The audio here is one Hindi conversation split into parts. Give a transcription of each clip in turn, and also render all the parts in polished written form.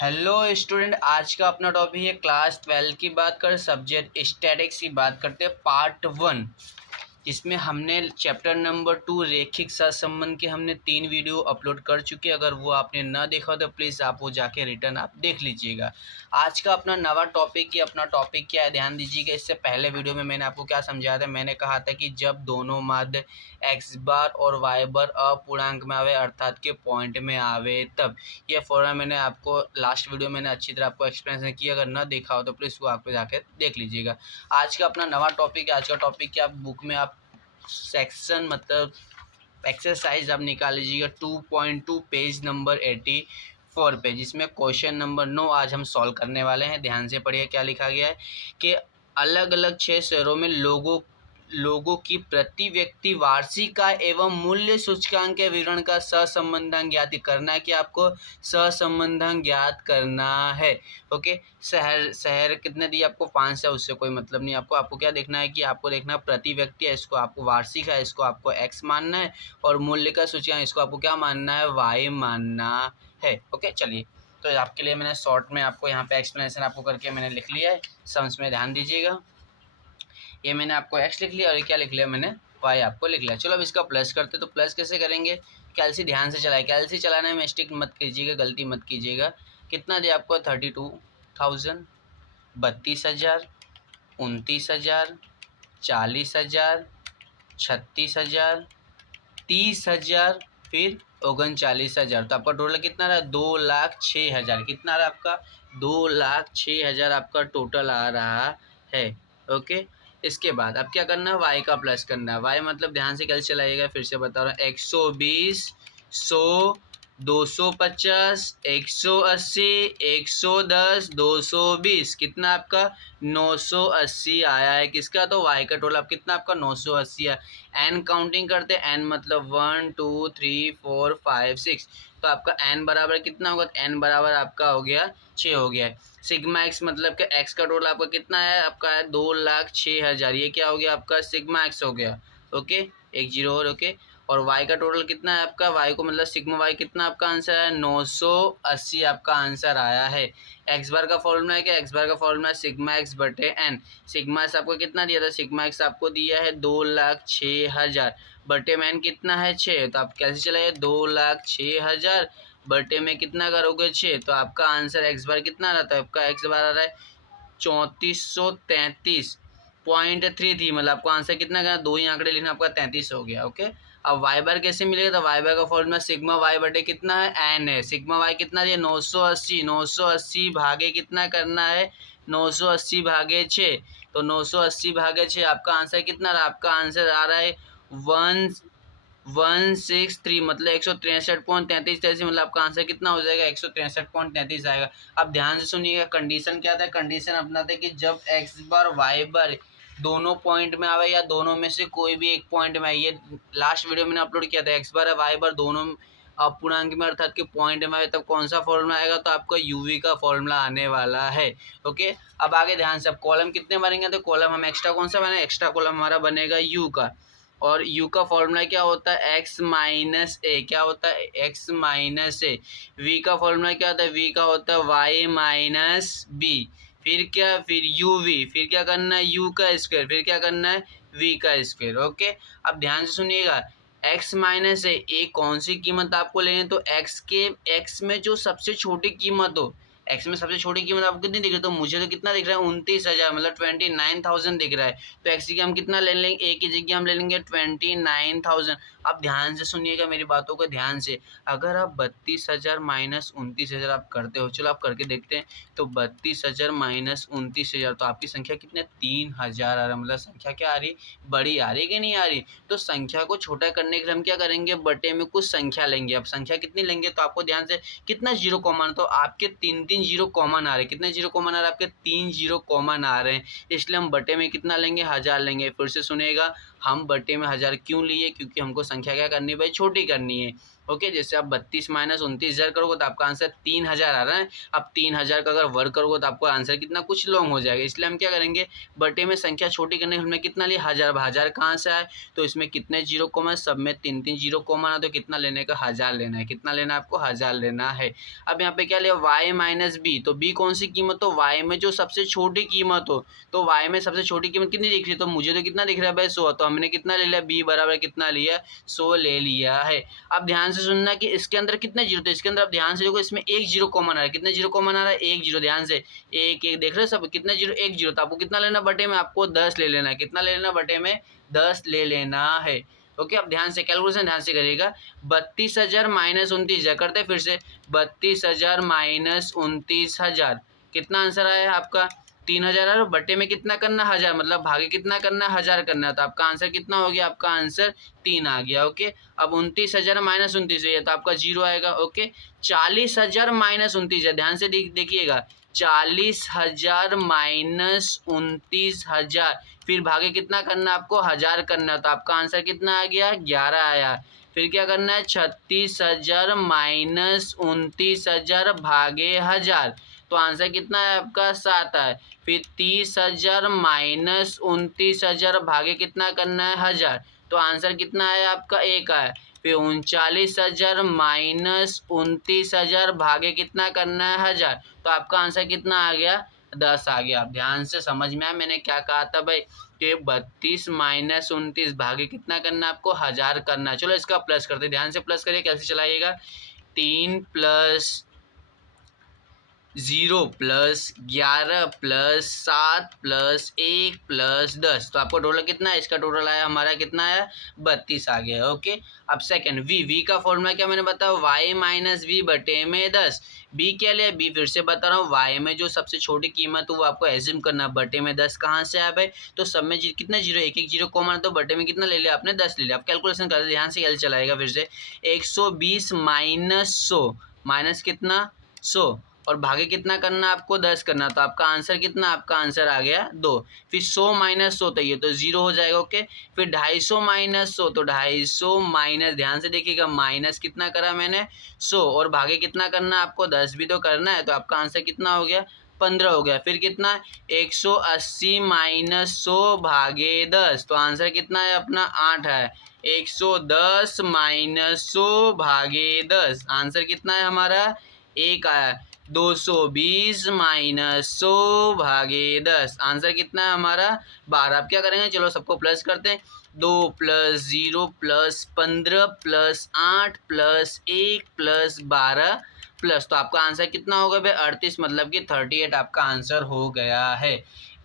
हेलो स्टूडेंट, आज का अपना टॉपिक है क्लास 12 की बात कर सब्जेक्ट स्टैटिक्स की बात करते हैं पार्ट 1, जिसमें हमने चैप्टर नंबर 2 रेखिक सहसंबंध के हमने 3 वीडियो अपलोड कर चुके हैं। अगर वो आपने ना देखा तो प्लीज़ आप वो जाके रिटर्न आप देख लीजिएगा। आज का अपना नवा टॉपिक क्या है, ध्यान दीजिएगा। इससे पहले वीडियो में मैंने आपको क्या समझाया था, मैंने कहा था कि जब दोनों माध्य एक्स बार और वाई बार अपूर्णांक में आवे अर्थात के पॉइंट में आवे तब। ये फॉर्मूला मैंने आपको लास्ट वीडियो मैंने अच्छी तरह आपको एक्सप्लेनेशन किया, अगर ना देखा हो तो प्लीज़ वो आप जाके देख लीजिएगा। आज का अपना नवा टॉपिक है। आज का टॉपिक क्या, बुक में आप सेक्शन मतलब एक्सरसाइज आप निकाल लीजिएगा 2.2 पेज नंबर 84 पे, जिसमें क्वेश्चन नंबर 9 आज हम सॉल्व करने वाले हैं। ध्यान से पढ़िए क्या लिखा गया है कि अलग अलग 6 शहरों में लोगों की प्रति व्यक्ति वार्षिक आय एवं मूल्य सूचकांक के विवरण का सहसंबंधांक ज्ञात करना है कि आपको सहसंबंधांक ज्ञात करना है। ओके, शहर कितने दिए आपको 5 है, उससे कोई मतलब नहीं। आपको क्या देखना है कि आपको देखना प्रति व्यक्ति है, इसको आपको वार्षिक है, इसको आपको एक्स मानना है, और मूल्य का सूचकांक इसको आपको क्या मानना है, वाई मानना है। ओके, चलिए तो आपके लिए मैंने शॉर्ट में आपको यहाँ पे एक्सप्लेनेशन आपको करके मैंने लिख लिया है। समझ में ध्यान दीजिएगा। ये मैंने आपको एक्स लिख लिया और ये क्या लिख लिया मैंने, वाई आपको लिख लिया। चलो अब इसका प्लस करते, तो प्लस कैसे करेंगे, कैलसी ध्यान से चलाए। कैलसी चलाने में मिस्टेक मत कीजिएगा, गलती मत कीजिएगा। कितना दिया आपको, 32,000, 32,000, 29,000, 40,000, 36,000, 30,000, फिर 39,000। तो आपका टोटल कितना रहा, 2,06,000। कितना रहा आपका, 2,06,000 आपका टोटल आ रहा है। ओके, इसके बाद अब क्या करना है, वाई का प्लस करना है। वाई मतलब ध्यान से कैसे चलाइएगा, फिर से बता रहा हूँ, 120, 100, 250, 180, 110, 220, कितना आपका 980 आया है। किसका, तो वाई का टोटल आप कितना आपका 980 है। एन काउंटिंग करते हैं, एन मतलब 1 2 3 4 5 6, तो आपका एन बराबर कितना होगा, एन बराबर आपका हो गया 6 हो गया है। सिग्मा एक्स मतलब कि एक्स का टोटल आपका कितना है, आपका है 2,06,000। ये क्या हो गया आपका सिग्मा एक्स हो गया। ओके, एक जीरो और ओके। और y का टोटल कितना है आपका, y को मतलब सिग्मा y कितना आपका आंसर है, 980 आपका आंसर आया है। x बार का फॉर्मूला है क्या, x बार का फॉर्मूला है सिग्मा x बटे एन। सिग्मा एक्स आपको कितना दिया था, सिग्मा एक्स आपको दिया है 2,06,000 बटे में एन कितना है 6। तो आप कैसे चलाइए, 2,06,000 बटे में कितना करोगे 6, तो आपका आंसर एक्स बार कितना रहता है, आपका एक्स बार आ रहा है 3433.3 थी, मतलब आपको आंसर कितना का, दो ही आंकड़े लिखना, आपका 33 हो गया। ओके, अब वाई बार कैसे मिलेगा, तो वाई बार का फॉर्मूला सिग्मा वाई बटे कितना है, एन है। सिग्मा वाई कितना दिया, 980, 980 भागे कितना करना है, 980 भागे 6, तो 980 भागे 6 आपका आंसर कितना रहा, आपका आंसर आ रहा है 163, मतलब 163.33, मतलब आपका आंसर कितना हो जाएगा, 163.33 आएगा। अब ध्यान से सुनिएगा, कंडीशन क्या था, कंडीशन अपना था कि जब एक्स बार वाई बार दोनों पॉइंट में आवे या दोनों में से कोई भी एक पॉइंट में आए। ये लास्ट वीडियो मैंने अपलोड किया था, एक्स बार या वाई बार दोनों अपूर्णांक में अर्थात के पॉइंट में आए तब कौन सा फॉर्मूला आएगा, तो आपका यूवी का फॉर्मूला आने वाला है। ओके, अब आगे ध्यान से, अब कॉलम कितने बनेंगे, तो कॉलम हम एक्स्ट्रा कौन सा बने, एक्स्ट्रा कॉलम हमारा बनेगा यू का। और u का फॉर्मूला क्या होता है, x माइनस ए। क्या होता है, x माइनस ए। v का फॉर्मूला क्या होता है, v का होता है y माइनस बी। फिर क्या, फिर uv, फिर क्या करना है u का स्क्वायर, फिर क्या करना है v का स्क्वायर। ओके, अब ध्यान से सुनिएगा, x माइनस ए कौन सी कीमत आपको लेनी है, तो x में जो सबसे छोटी कीमत हो, एक्स में सबसे छोटी कीमत आपको कितनी दिख रही है, तो मुझे तो कितना दिख रहा है 29,000, मतलब 29,000 दिख रहा है। तो एक्स की हम कितना ले लेंगे, ए की जगह हम ले लेंगे 29,000। अब ध्यान से सुनिएगा मेरी बातों को ध्यान से, अगर आप 32,000 माइनस 29,000 आप करते हो, चलो आप करके देखते हैं, तो 32,000 माइनस 29,000, तो आपकी संख्या कितने 3,000 आ रहा है। मतलब संख्या क्या आ रही, बड़ी आ रही कि नहीं आ रही। तो संख्या को छोटा करने के लिए हम क्या करेंगे, बटे में कुछ संख्या लेंगे। अब संख्या कितनी लेंगे, तो आपको ध्यान से कितना जीरो कॉमन, तो आपके 3 जीरो कॉमन आ रहे हैं। कितने जीरो कॉमन आ रहे हैं, आपके 3 जीरो कॉमन आ रहे हैं, इसलिए हम बटे में कितना लेंगे, 1000 लेंगे। फिर से सुनेगा, हम बटे में 1000 क्यों लिए, क्योंकि हमको संख्या क्या करनी है भाई, छोटी करनी है। ओके, जैसे आप 32 माइनस 29,000 करोगे तो आपका आंसर 3,000 आ रहा है। अब 3,000 का अगर वर्ग करोगे तो आपको आंसर कितना कुछ लॉन्ग हो जाएगा, इसलिए हम क्या करेंगे, बटे में संख्या छोटी करने हमने कितना लिया 1000। 1000 कहाँ से आए, तो इसमें कितने जीरो कॉमन, सब में 3 जीरो कॉमन है, तो कितना लेने का 1000 लेना है। कितना लेना है आपको 1000 लेना है। अब यहाँ पे क्या लिया y माइनस बी, तो b कौन सी कीमत हो, y में जो सबसे छोटी कीमत हो, तो y में सबसे छोटी कीमत कितनी दिख रही है, तो मुझे तो कितना दिख रहा है भाई 100, तो हमने कितना ले लिया b बराबर कितना लिया 100 ले लिया है। अब ध्यान से सुनना कि इसके अंदर कितने जीरो, तो इसके अंदर आप ध्यान से देखो इसमें एक जीरो कॉमन आ रहा है। कितने जीरो कॉमन आ रहा है, एक जीरो, ध्यान से एक एक देख रहे हो सब, कितने जीरो, एक जीरो, तो आपको कितना लेना बटे में, आपको 10 ले लेना है। कितना ले लेना बटे में 10 ले लेना है। ओके, अब ध्यान से कैलकुलेशन ध्यान से करिएगा। 32,000 माइनस 29,000 करते फिर से, 32,000 माइनस 29,000 कितना आंसर आया है आपका 3,000 है। बटे में कितना करना 1000, मतलब भागे कितना करना 1000 करना है, तो आपका आंसर कितना हो गया, आपका आंसर 3 आ गया। ओके, अब 29,000 माइनस 29 है तो आपका जीरो आएगा। ओके, 40,000 माइनस 29,000, ध्यान से देखिएगा, 40,000 माइनस 29,000, फिर भागे कितना करना आपको 1000 करना है, तो आपका आंसर कितना आ गया 11 आया। फिर क्या करना है 36,000 माइनस 29,000 भागे 1000, तो आंसर कितना है आपका 7 है। फिर 30,000 माइनस 29,000 भागे कितना करना है 1000, तो आंसर कितना है आपका 1 है। फिर 39,000 माइनस 29,000 भागे कितना करना है 1000, तो आपका आंसर कितना आ गया 10 आ गया। आप ध्यान से समझ में आया मैंने क्या कहा था भाई, कि 32 माइनस 29 भागे कितना करना है आपको 1000 करना है। चलो इसका प्लस करते, ध्यान से प्लस करिए, कैसे चलाइएगा, 3 plus 0 plus 11 plus 7 plus 1 plus 10, तो आपको टोटल कितना है, इसका टोटल आया हमारा कितना आया 32 आ गया। ओके, अब सेकंड v का फॉर्मूला क्या मैंने बताया, y माइनस वी बटे में 10। b क्या लिया, b फिर से बता रहा हूँ, y में जो सबसे छोटी कीमत है वो आपको एज्यूम करना, बटे में 10 कहाँ से आया भाई, तो सब में कितना जीरो, एक एक जीरो कॉमन, तो बटे में कितना ले लिया आपने 10 ले लिया। आप कैलकुलेशन कर ध्यान से, चलाएगा फिर से 120 माइनस 100, माइनस कितना 100, और भागे कितना करना आपको 10 करना, तो आपका आंसर कितना, आपका आंसर आ गया 2। फिर 100 माइनस 100 तो ये तो 0 हो जाएगा। ओके, फिर 250 माइनस 100, तो 250 माइनस, ध्यान से देखिएगा, माइनस कितना करा मैंने 100, और भागे कितना करना आपको 10 भी तो करना है, तो आपका आंसर कितना हो गया 15 हो गया। फिर कितना 180 माइनस 100 भागे 10, तो आंसर कितना है अपना 8 है। 110 माइनस 100 भागे 10, आंसर कितना है हमारा 1 आया। 220 माइनस 100 भागे 10, आंसर कितना है हमारा 12। अब क्या करेंगे, चलो सबको प्लस करते हैं, 2 plus 0 plus 15 plus 8 plus 1 plus 12 plus, तो आपका आंसर कितना होगा भाई 38, मतलब कि 38 आपका आंसर हो गया है।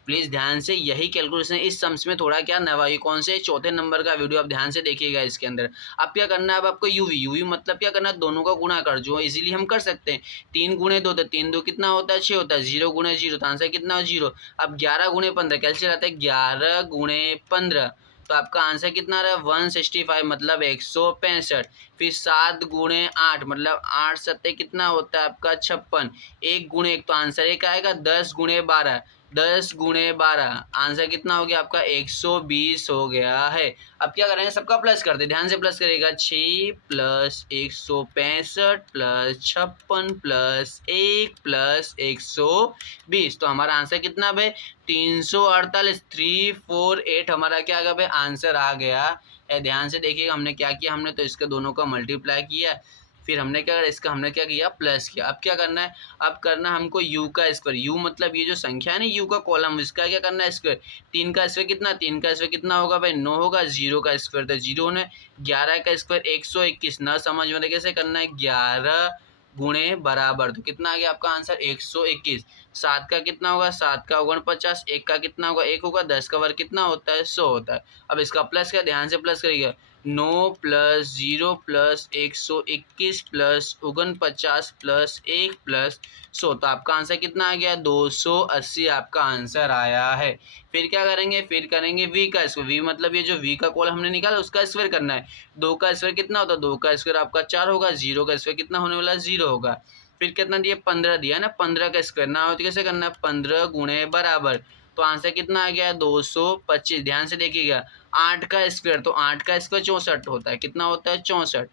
प्लीज़ ध्यान से यही कैलकुलेशन, इस सम्स में थोड़ा क्या नवा, ये कौन से चौथे नंबर का वीडियो आप ध्यान से देखिएगा। इसके अंदर अब क्या करना है, अब आपको यूवी मतलब क्या करना है, दोनों का गुणा कर, जो इजीली हम कर सकते हैं। 3 गुणे 2, तो 3 2 कितना होता है 6 होता है, 0 गुणे 0, तो आंसर कितना हो 0। अब 11 गुणे 15 कैसे आता है, 11 गुणे 15, तो आपका आंसर कितना आ रहा है 165, मतलब 165। फिर 7 गुणे 8, मतलब 8 सत्ते कितना होता है आपका 56। 1 गुणे 1, तो आंसर 1 आएगा। 10 गुणे 12, 10 गुणे 12, आंसर कितना हो गया आपका 120 हो गया है। अब क्या करेंगे, सबका प्लस करते, ध्यान से प्लस करेगा, 6 प्लस 165 प्लस 56 प्लस 1 प्लस 120, तो हमारा आंसर कितना भाई 348, 348 हमारा क्या आ गया भाई आंसर आ गया। ध्यान से देखिएगा हमने क्या किया, हमने तो इसके दोनों का मल्टीप्लाई किया, फिर हमने क्या करा, इसका हमने क्या किया प्लस किया। अब क्या करना है, अब करना हमको u का स्क्वायर, u मतलब ये जो संख्या है ना u का कॉलम, इसका क्या करना है स्क्वायर। 3 का स्क्वायर कितना, 3 का स्क्वायर कितना होगा भाई 9 होगा। 0 का स्क्वायर तो 0 होना है। 11 का स्क्वायर 121, ना समझ में कैसे करना है, 11 गुणे बराबर, तो कितना आ गया आपका आंसर 121। 7 का कितना होगा, 7 का 49, 1 का कितना होगा 1 होगा, 10 का वर्ग कितना होता है 100 होता है। अब इसका प्लस क्या, ध्यान से प्लस करिएगा, 9 plus 0 plus 121 plus 49 plus 1 plus 100, तो आपका आंसर कितना आ गया 280 आपका आंसर आया है। फिर क्या करेंगे, फिर करेंगे v का स्क्वायर, v मतलब ये जो v का कॉलम हमने निकाला उसका स्क्वायर करना है। 2 का स्क्वायर कितना होता है, 2 का स्क्वायर आपका 4 होगा। 0 का स्क्वायर कितना होने वाला 0 होगा। फिर कितना दिया 15 दिया ना, 15 का स्क्वायर ना हो तो कैसे करना है, 15 गुणे बराबर, तो आंसर कितना आ गया 225। ध्यान से देखिएगा, 8 का स्क्वायर, तो 8 का स्क्वायर 64 होता है, कितना होता है 64।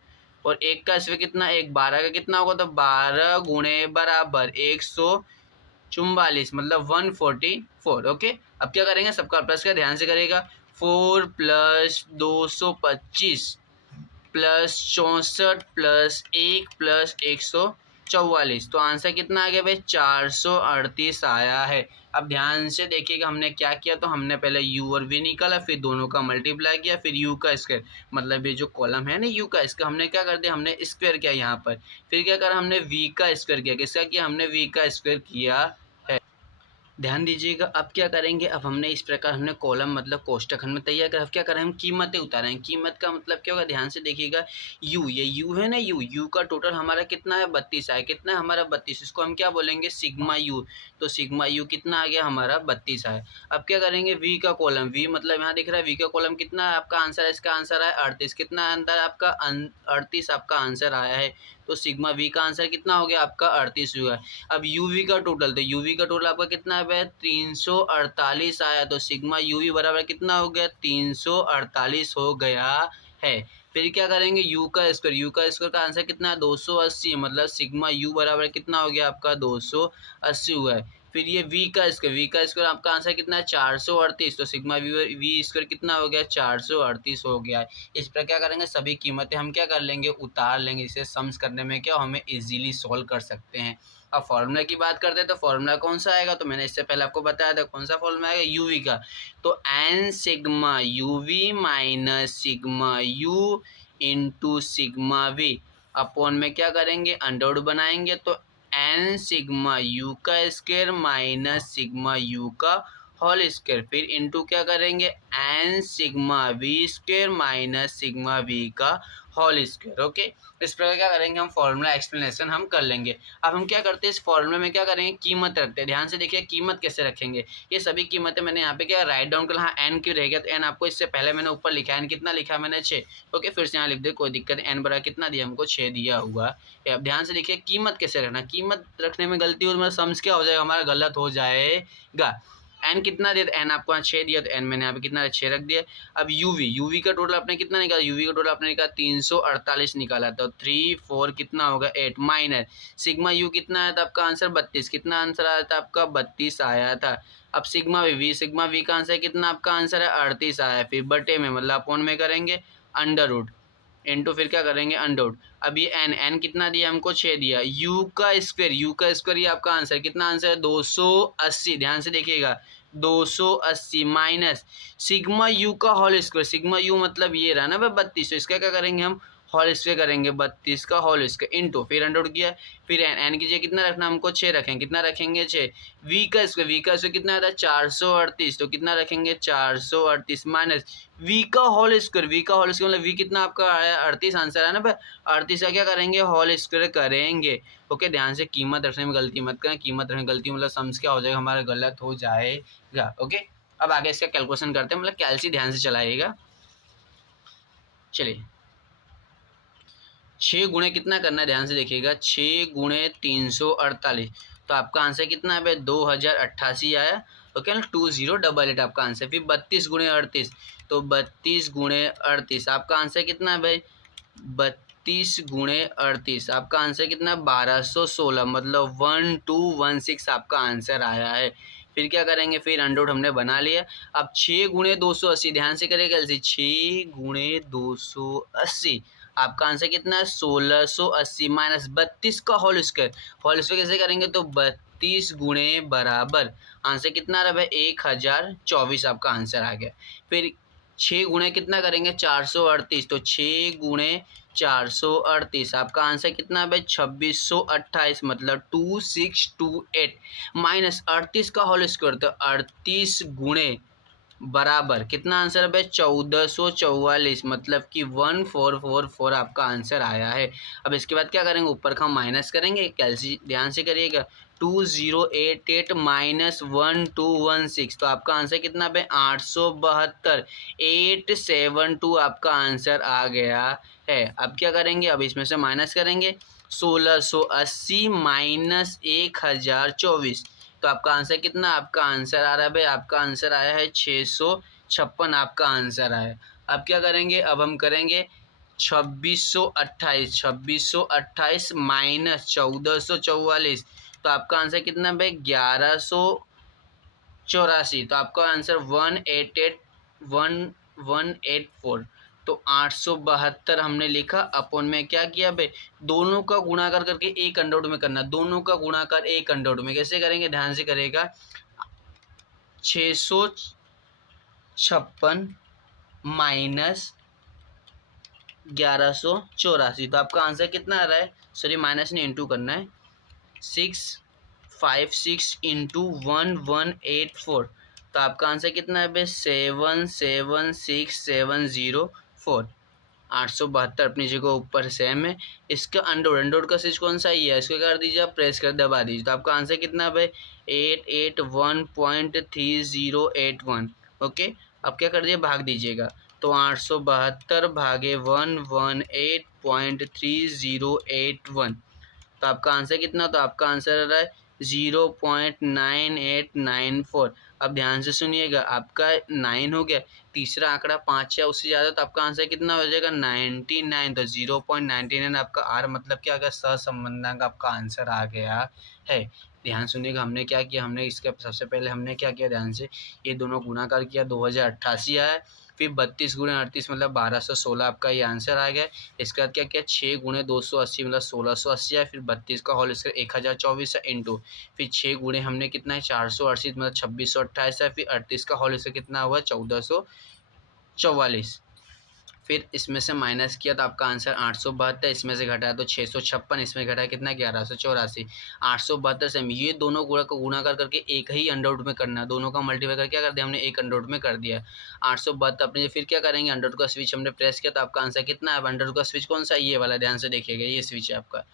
और 1 का स्क्वायर कितना, 1 12 का कितना होगा, तो 12 गुणे बराबर 144 मतलब 144। ओके, अब क्या करेंगे, सबका प्लस का ध्यान से करेगा। 4 प्लस 225 प्लस 64 प्लस 1 प्लस 144, तो आंसर कितना आ गया भाई, 438 आया है। अब ध्यान से देखिएगा हमने क्या किया, तो हमने पहले u और v निकाला, फिर दोनों का मल्टीप्लाई किया, फिर u का स्क्वायर, मतलब ये जो कॉलम है ना u का, इसका हमने क्या कर दिया, हमने स्क्वायर किया यहाँ पर। फिर क्या करा, हमने v का स्क्वायर किया। किसका किया, हमने v का स्क्वायर किया है। ध्यान दीजिएगा, अब क्या करेंगे, अब हमने इस प्रकार हमने कॉलम मतलब कोष्टक हमने तैयार कर, अब क्या करें, हम कीमतें उतारें। कीमत का मतलब क्या होगा, ध्यान से देखिएगा। यू, ये यू है ना, यू का टोटल हमारा कितना है, 32 है। कितना है हमारा, 32। इसको हम क्या बोलेंगे, सिग्मा यू। तो सिग्मा यू कितना आ गया हमारा, 32 है। अब क्या करेंगे, वी का कॉलम, वी मतलब यहाँ दिख रहा है वी का कॉलम कितना है, आपका आंसर है, इसका आंसर है 38। कितना है अंदर आपका, 38 आपका आंसर आया है। तो सिग्मा वी का आंसर कितना हो गया आपका, 38 हुआ। अब यूवी का टोटल, तो यूवी का टोटल आपका कितना है, 348 आया। तो सिग्मा यूवी बराबर कितना हो गया, 348 हो गया है। फिर क्या करेंगे, यू का स्क्वायर, यू का स्क्वायर का आंसर कितना है, 280, मतलब सिग्मा यू बराबर कितना हो गया आपका, 280 हुआ है। फिर ये v का स्क्वायर, v का स्क्वायर आपका आंसर कितना है, 438। तो सिग्मा वी स्क्वायर कितना हो गया, 438 हो गया है। इस पर क्या करेंगे, सभी कीमतें हम क्या कर लेंगे, उतार लेंगे। इसे सम्स करने में क्या हमें इजीली सॉल्व कर सकते हैं। अब फॉर्मूला की बात करते हैं, तो फॉर्मूला कौन सा आएगा, तो मैंने इससे पहले आपको बताया था कौन सा फॉर्मूला आएगा, यूवी का। तो N sigma UV minus sigma U into sigma V upon में क्या करेंगे, अंडर रूट बनाएंगे। तो एन सिग्मा यू का स्क्वायर माइनस सिग्मा यू का होल स्क्वायर, फिर इंटू क्या करेंगे, N sigma V square minus sigma V का होल स्क्वायर। ओके, इस प्रकार क्या करेंगे, हम फॉर्मूला एक्सप्लेनेशन हम कर लेंगे। अब हम क्या करते हैं, इस फॉर्मूले में क्या करेंगे, कीमत रखते हैं। ध्यान से देखिए कीमत कैसे रखेंगे, ये सभी कीमतें मैंने यहाँ पे क्या राइट डाउन कर, हाँ एन क्यों रह गया, तो एन आपको इससे पहले मैंने ऊपर लिखा है, एन कितना लिखा है मैंने, 6। ओके, फिर से यहाँ लिख दे, कोई दिक्कत नहीं। एन बड़ा कितना दिया हमको, 6 दिया हुआ है। अब ध्यान से देखिए कीमत कैसे रखना, कीमत रखने में गलती हो, मतलब सम्स क्या हो जाएगा हमारा, गलत हो जाएगा। एन कितना दिया, एन आपको यहाँ 6 दिया, तो एन मैंने यहाँ पे कितना 6 रख दिया। अब यूवी का टोटल आपने कितना निकाला, यूवी का टोटल आपने निकाला 348 निकाला, तो 3 4 कितना होगा 8 माइनस सिग्मा यू कितना आया था आपका आंसर 32। कितना आंसर आया था आपका, 32 आया था। अब सिग्मा वी का आंसर कितना आपका आंसर है 38 आया है। फिर बटे में मतलब अपॉन में करेंगे, अंडर रूट इंटू फिर क्या करेंगे, अंडर रूट। अब ये एन कितना दिया हमको, 6 दिया। यू का स्क्वायर ये आपका आंसर कितना आंसर है, 280। ध्यान से देखिएगा, 280 माइनस सिग्मा यू का होल स्क्वायर, सिग्मा यू मतलब ये रहा ना भाई 32। तो इसका क्या करेंगे हम, होल स्क्वायर करेंगे, 32 का होल स्क्वायर इंटू फिर अंडर रूट किया। फिर एन की जगह कितना रखना हमको, 6 रखेंगे। कितना रखेंगे, 6। वी का स्क्वायर कितना आता है 438, तो कितना रखेंगे 438 माइनस वी का होल स्क्वायर मतलब वी कितना आपका आया 38 आंसर है ना भाई। 38 का क्या करेंगे, होल स्क्वायर करेंगे। ओके, ध्यान से कीमत रखने में गलती मत करें, कीमत रखने में गलती मतलब सम्स क्या हो जाएगा हमारा, गलत हो जाएगा। ओके, अब आगे इसका कैलकुलेशन करते हैं, मतलब कैलसी ध्यान से चलाइएगा। चलिए 6 गुणे कितना करना है, ध्यान से देखिएगा, 6 गुणे 348, तो आपका आंसर कितना है भाई, 2088 आया। ओके ना, 2088 आपका आंसर। फिर 32 गुणे 38, तो 32 गुणे 38 आपका आंसर कितना है भाई, 32 गुणे 38 आपका आंसर कितना है, 1216, मतलब 1216 आपका आंसर आया है। फिर क्या करेंगे, फिर अंडर रूट हमने बना लिया। अब 6 गुणे 280, ध्यान से करेगा कैसे, 6 गुणे 280 आपका आंसर कितना है, 1680 माइनस 32 का होल स्क्वायर कैसे करेंगे, तो 32 गुणे बराबर आंसर कितना आ रहा है, 1024 आपका आंसर आ गया। फिर 6 गुणे कितना करेंगे, 438, तो 6 गुणे 438 आपका आंसर कितना है भाई, 2628, मतलब 2628 माइनस 38 का होल स्क्वायर, तो 38 गुणे बराबर कितना आंसर है भाई, 1444, मतलब कि 1444 आपका आंसर आया है। अब इसके बाद क्या करेंगे, ऊपर का माइनस करेंगे, कैलसी ध्यान से करिएगा, 2088 माइनस 1216, तो आपका आंसर कितना भाई, 872, 872 आपका आंसर आ गया है। अब क्या करेंगे, अब इसमें से माइनस करेंगे, 1680 माइनस 1024, तो आपका आंसर कितना, आपका आंसर आ रहा है भाई, आपका आंसर आया है 656 आपका आंसर आया। अब क्या करेंगे, अब हम करेंगे 2628 माइनस 1444, तो आपका आंसर कितना भाई 1184। तो आपका आंसर 184। तो 872 हमने लिखा, अपॉन में क्या किया भाई, दोनों का गुणाकार करके एक अंडर में करना, दोनों का गुणाकार एक अंडर में कैसे करेंगे, ध्यान से करेगा। 656 माइनस 1184, तो आपका आंसर कितना आ रहा है, सॉरी माइनस नहीं इंटू करना है, 656 इंटू 1184, तो आपका आंसर कितना है भाई 776704। 872 अपनी जगह ऊपर सेम है। इसका अंडर का स्विच कौन सा ही है, इसको कर दीजिए आप, प्रेस कर दबा दीजिए, तो आपका आंसर कितना है भाई 881.3081। ओके, अब क्या कर दीजिए, भाग दीजिएगा, तो 872 भागे 118.3081, तो आपका आंसर कितना, तो आपका आंसर आ रहा है 0.9894। अब ध्यान से सुनिएगा, आपका 9 हो गया, तीसरा आंकड़ा 5 है उससे ज़्यादा, तो आपका आंसर कितना हो जाएगा 99। तो 0.99 आपका आर मतलब क्या, अगर सहसंबंधांक आपका आंसर आ गया है। ध्यान सुनिएगा, हमने क्या किया, हमने इसके सबसे पहले हमने क्या किया, ध्यान से, ये दोनों गुणाकार किया, 2088 आया, फिर 32 गुणे 38 मतलब 1216, आपका ये आंसर आ गया। इसके बाद क्या किया, 6 गुणे 280 मतलब 1680 है, फिर 32 का होल स्क्वायर 1024 है इंटू, फिर 6 गुणे हमने कितना है 488 मतलब 2628 है, फिर 38 का होल स्क्वायर कितना हुआ 1444, फिर इसमें से माइनस किया तो आपका आंसर 872, इसमें से घटाया तो 656, इसमें घटाया कितना 1184। 872 से ये दोनों गुणा को गुणाकार करके एक ही अंडर में करना है, दोनों का मल्टीप्लाई करके क्या कर दिया हमने, एक अंडर में कर दिया। 872 अपने फिर क्या करेंगे, अंडर का स्विच हमने प्रेस किया, तो आपका आंसर कितना है, अंडर का स्विच कौन सा, ये वाला, ध्यान से देखिएगा, ये स्विच है आपका,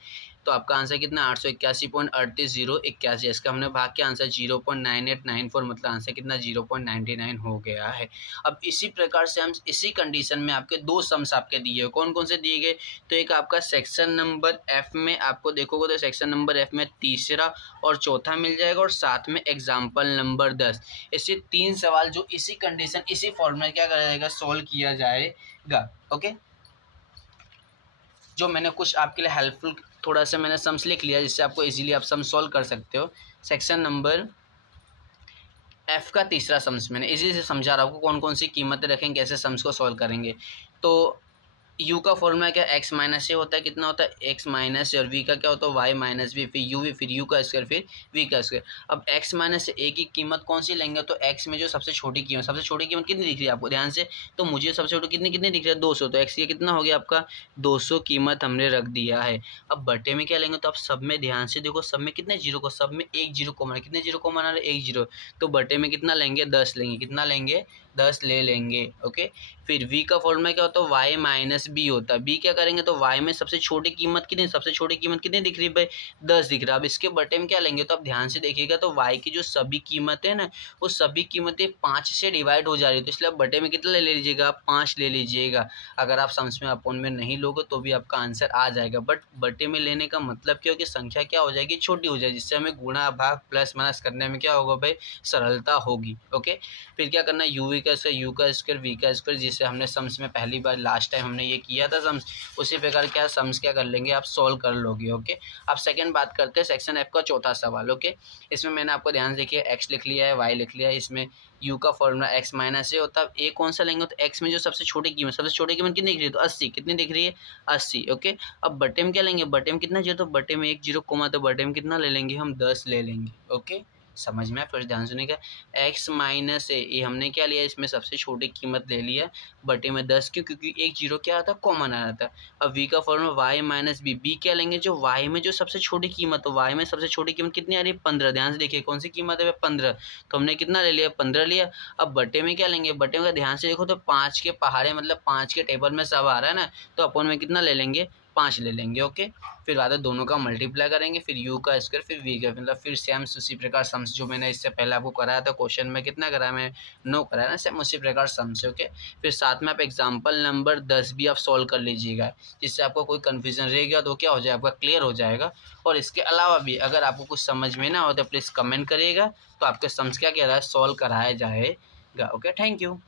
तो आपका आंसर कितना 881.38081, इसका हमने भाग के आंसर 0.9894 मतलब आंसर कितना 0.99 हो गया है। अब इसी प्रकार से हम इसी कंडीशन में आपके दो सम्स आपके दिए हुए, कौन कौन से दिए गए, तो एक आपका सेक्शन नंबर एफ में आपको देखोगे तो सेक्शन नंबर एफ में तीसरा और चौथा मिल जाएगा, और साथ में एग्जाम्पल नंबर 10, ऐसे 3 सवाल जो इसी कंडीशन इसी फॉर्म में क्या करा जाएगा, सॉल्व किया जाएगा। ओके, जो मैंने कुछ आपके लिए हेल्पफुल थोड़ा सा मैंने सम्स लिख लिया, जिससे आपको इजीली आप सम सॉल्व कर सकते हो। सेक्शन नंबर एफ का तीसरा सम्स मैंने इजी से समझा रहा हूँ कौन कौन सी कीमतें रखेंगे, कैसे सम्स को सॉल्व करेंगे। तो यू का फॉर्मूला क्या, एक्स माइनस ए होता है, कितना होता है एक्स माइनस ए, और वी का क्या होता है वाई माइनस बी, फिर यू का स्क्वायर, फिर वी का स्क्वायर। अब एक्स माइनस ए की कीमत कौन सी लेंगे, तो एक्स में जो सबसे छोटी कीमत कितनी दिख रही है आपको, ध्यान से, तो मुझे सबसे छोटी कितनी दिख रही है 200, तो एक्स की कितना हो गया आपका 200 कीमत हमने रख दिया है। अब बटे में क्या लेंगे, तो आप सब में ध्यान से देखो, सब में कितने जीरो को, सब में एक जीरो कॉमन है, कितने जीरो कॉमन आ रहे, एक जीरो, तो बटे में कितना लेंगे 10 लेंगे, कितना लेंगे 10 ले लेंगे। ओके, फिर v का फॉर्मूला क्या होता है y माइनस बी होता है, b क्या करेंगे, तो y में सबसे छोटी कीमत कितनी दिख रही है भाई 10 दिख रहा है। अब इसके बटे में क्या लेंगे, तो आप ध्यान से देखिएगा, तो y की जो सभी कीमतें ना, वो सभी कीमतें 5 से डिवाइड हो जा रही है, तो इसलिए आप बटे में कितना ले लीजिएगा, 5 ले लीजिएगा। अगर आप सम्स में अपॉन में नहीं लोगे तो भी आपका आंसर आ जाएगा, बट बटे में लेने का मतलब क्या हो कि संख्या क्या हो जाएगी, छोटी हो जाएगी, जिससे हमें गुणा भाग प्लस माइनस करने में क्या होगा भाई, सरलता होगी। ओके, फिर क्या करना है, यू का स्क्वायर वी का स्क्वायर, जिससे हमने सम्स में पहली बार लास्ट टाइम हमने ये किया था सम्स, उसी प्रकार क्या सम्स क्या कर लेंगे, आप सॉल्व कर लोगे। ओके, अब सेकंड बात करते हैं सेक्शन एफ का चौथा सवाल। ओके, इसमें मैंने आपको ध्यान से देखिए एक्स लिख लिया है, वाई लिख लिया है, इसमें यू का फॉर्मूला एक्स माइनस ए होता है। ए कौन सा लेंगे, तो एक्स में जो सबसे छोटी कीमत कितनी दिख रही है, तो 80, कितनी दिख रही है 80। ओके, अब बटे में क्या लेंगे, बटे में कितना जीरो, तो बटे में एक जीरो कोमा, तो बटे में कितना ले लेंगे हम 10 ले लेंगे। ओके, समझ में आया, फिर ध्यान सुनिएगा, एक्स माइनस ए, ये हमने क्या लिया, इसमें सबसे छोटी कीमत ले लिया, बटे में 10 क्यों, क्योंकि एक जीरो क्या आता है कॉमन आ रहा था। अब वी का formula Y minus B, B क्या लेंगे, जो वाई में जो सबसे छोटी कीमत, तो वाई में सबसे छोटी कीमत कितनी आ रही है 15, ध्यान से देखिए कौन सी कीमत है 15, तो हमने कितना ले लिया 15 लिया। अब बटे में क्या लेंगे, बटे में ध्यान से देखो तो 5 के पहाड़े मतलब 5 के टेबल में सब आ रहा है ना, तो अपन में कितना ले लेंगे 5 ले लेंगे। ओके, फिर बाद में दोनों का मल्टीप्लाई करेंगे, फिर यू का स्क्वायर, फिर वी का, मतलब फिर सेम उसी प्रकार सम्स जो मैंने इससे पहले आपको कराया था क्वेश्चन में, कितना कराया मैं 9 कराया ना, सेम उसी प्रकार सम्स। ओके, फिर साथ में आप एग्जाम्पल नंबर 10 भी आप सॉल्व कर लीजिएगा, जिससे आपको कोई कन्फ्यूजन रहेगा तो क्या हो जाएगा, आपका क्लियर हो जाएगा। और इसके अलावा भी अगर आपको कुछ समझ में ना हो तो प्लीज़ कमेंट करिएगा, तो आपके सम्स क्या कह रहा है सॉल्व कराया जाएगा। Okay, thank you.